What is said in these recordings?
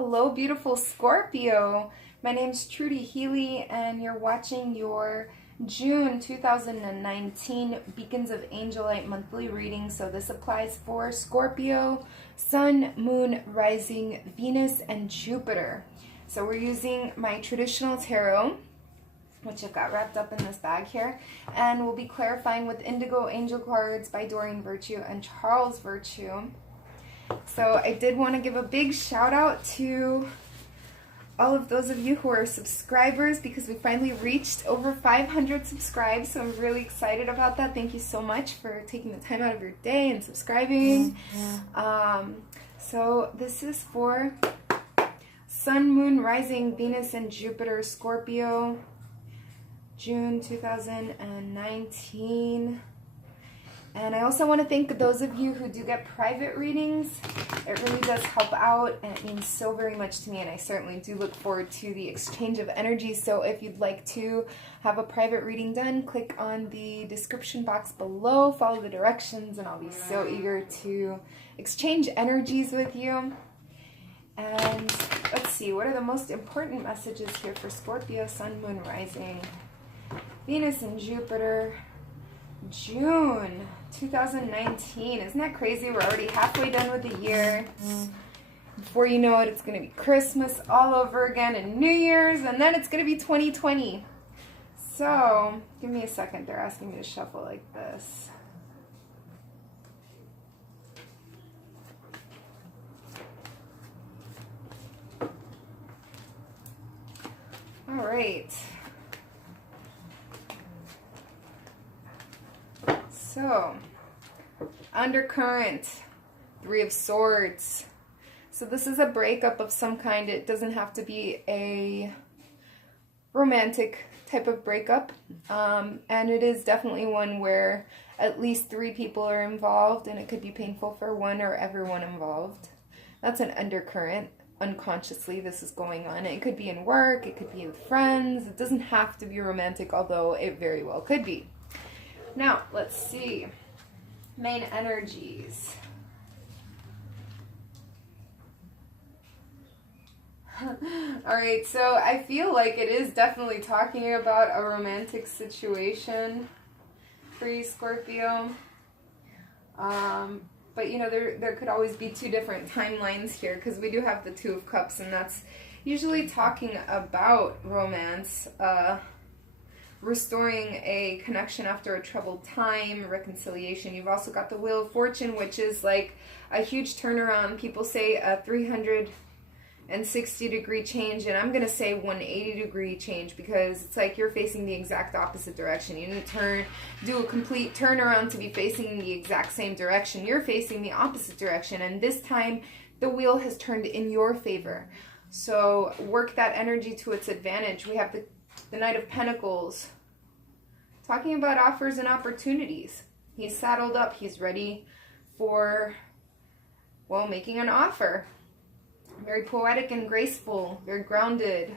Hello, beautiful Scorpio. My name's Trudy Healy, and you're watching your June 2019 Beacons of Angelite monthly reading. So this applies for Scorpio, Sun, Moon, Rising, Venus, and Jupiter. So we're using my traditional tarot, which I've got wrapped up in this bag here, and we'll be clarifying with Indigo Angel cards by Doreen Virtue and Charles Virtue. So I did want to give a big shout out to all of those of you who are subscribers, because we finally reached over 500 subscribes, so I'm really excited about that. Thank you so much for taking the time out of your day and subscribing. So this is for Sun, Moon, Rising, Venus, and Jupiter, Scorpio, June 2019. And I also want to thank those of you who do get private readings. It really does help out, and it means so very much to me, and I certainly do look forward to the exchange of energy. So if you'd like to have a private reading done, click on the description box below, follow the directions, and I'll be so eager to exchange energies with you. And let's see, what are the most important messages here for Scorpio, Sun, Moon, Rising, Venus, and Jupiter, June 2019. Isn't that crazy? We're already halfway done with the year. Before you know it, it's going to be Christmas all over again and New Year's, and then it's going to be 2020. So, give me a second. They're asking me to shuffle like this. All right. So, undercurrent, Three of Swords. So this is a breakup of some kind. It doesn't have to be a romantic type of breakup. And it is definitely one where at least 3 people are involved, and it could be painful for one or everyone involved. That's an undercurrent. Unconsciously, this is going on. It could be in work, it could be with friends. It doesn't have to be romantic, although it very well could be. Now, let's see. Main energies. Alright, so I feel like it is definitely talking about a romantic situation for you, Scorpio. But, you know, there could always be 2 different timelines here, because we do have the Two of Cups, and that's usually talking about romance, restoring a connection after a troubled time, reconciliation. You've also got the Wheel of Fortune, which is like a huge turnaround. People say a 360-degree change, and I'm going to say 180-degree change, because it's like you're facing the exact opposite direction. You didn't do a complete turnaround to be facing the exact same direction. You're facing the opposite direction, and this time the wheel has turned in your favor. So work that energy to its advantage. We have the Knight of Pentacles, talking about offers and opportunities. He's saddled up. He's ready for, well, making an offer. Very poetic and graceful, very grounded.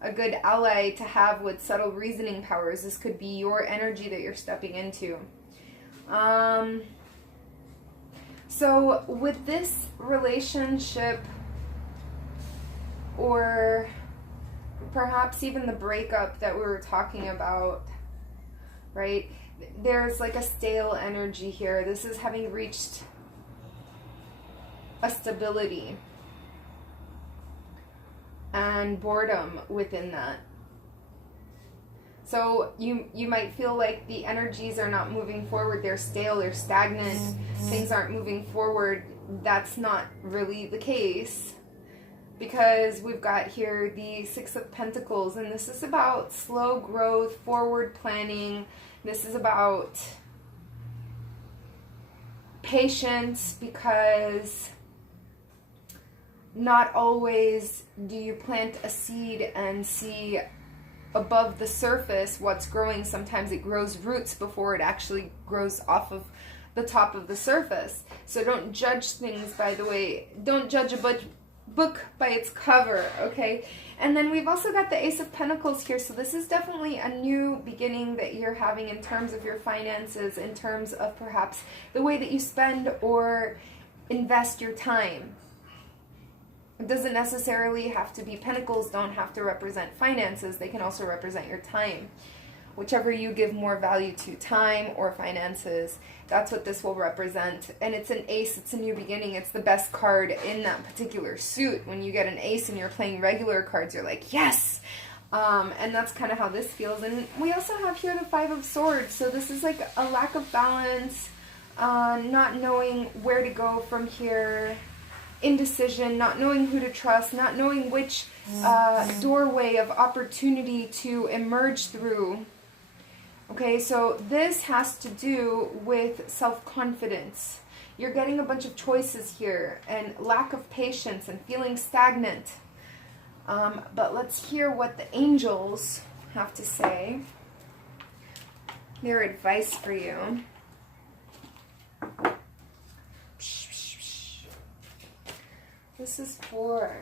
A good ally to have with subtle reasoning powers. This could be your energy that you're stepping into. So with this relationship, or perhaps even the breakup that we were talking about, right? There's like a stale energy here. This is having reached a stability and boredom within that. So you might feel like the energies are not moving forward. They're stale, they're stagnant. Things aren't moving forward. That's not really the case, because we've got here the Six of Pentacles, and this is about slow growth, forward planning. This is about patience, because not always do you plant a seed and see above the surface what's growing. Sometimes it grows roots before it actually grows off of the top of the surface. So don't judge things by the way, don't judge a book by its cover, okay? And then we've also got the Ace of Pentacles here, so this is definitely a new beginning that you're having in terms of your finances, in terms of perhaps the way that you spend or invest your time. It doesn't necessarily have to be pentacles, don't have to represent finances. They can also represent your time. Whichever you give more value to, time or finances, that's what this will represent. And it's an ace, it's a new beginning. It's the best card in that particular suit. When you get an ace and you're playing regular cards, you're like, yes! And that's kind of how this feels. And we also have here the Five of Swords. So this is like a lack of balance, not knowing where to go from here, indecision, not knowing who to trust, not knowing which doorway of opportunity to emerge through. Okay, so this has to do with self-confidence. You're getting a bunch of choices here, and lack of patience and feeling stagnant. But let's hear what the angels have to say. Their advice for you. This is for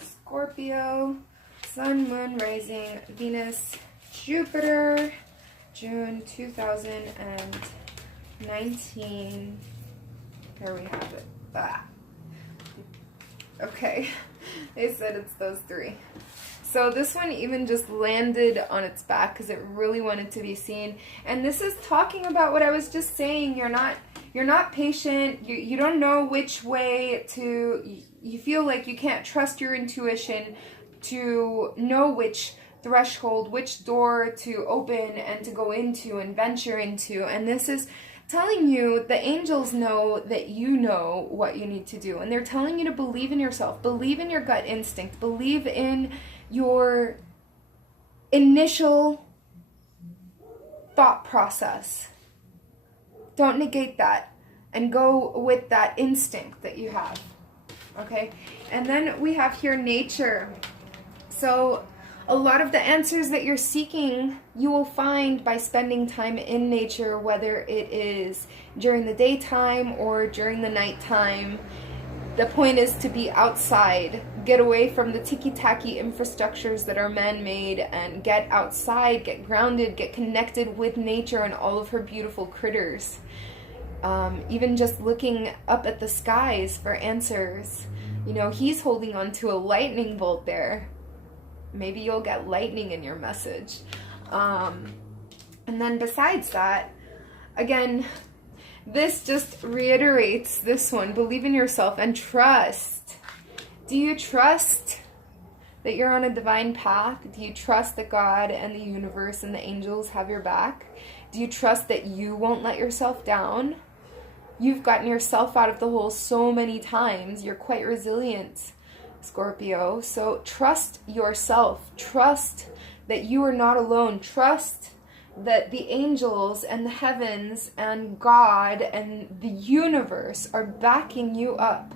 Scorpio, Sun, Moon, Rising, Venus, Jupiter, June 2019. Here we have it. Okay, they said it's those three. So this one even just landed on its back because it really wanted to be seen. And this is talking about what I was just saying. You're not patient. You don't know which way to. You feel like you can't trust your intuition to know which threshold, which door to open and to go into and venture into. And this is telling you, the angels know that you know what you need to do. And they're telling you to believe in yourself, believe in your gut instinct, believe in your initial thought process. Don't negate that and go with that instinct that you have. Okay? And then we have here nature. So a lot of the answers that you're seeking, you will find by spending time in nature, whether it is during the daytime or during the nighttime. The point is to be outside, get away from the ticky-tacky infrastructures that are man-made, and get outside, get grounded, get connected with nature and all of her beautiful critters. Even just looking up at the skies for answers. You know, he's holding on to a lightning bolt there. Maybe you'll get lightning in your message. And then besides that, again, this just reiterates this one. Believe in yourself and trust. Do you trust that you're on a divine path? Do you trust that God and the universe and the angels have your back? Do you trust that you won't let yourself down? You've gotten yourself out of the hole so many times. You're quite resilient, Scorpio. So trust yourself. Trust that you are not alone. Trust that the angels and the heavens and God and the universe are backing you up.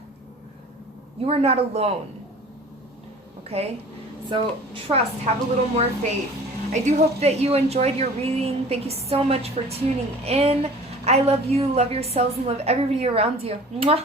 You are not alone. Okay? So trust. Have a little more faith. I do hope that you enjoyed your reading. Thank you so much for tuning in. I love you, love yourselves, and love everybody around you. Mwah!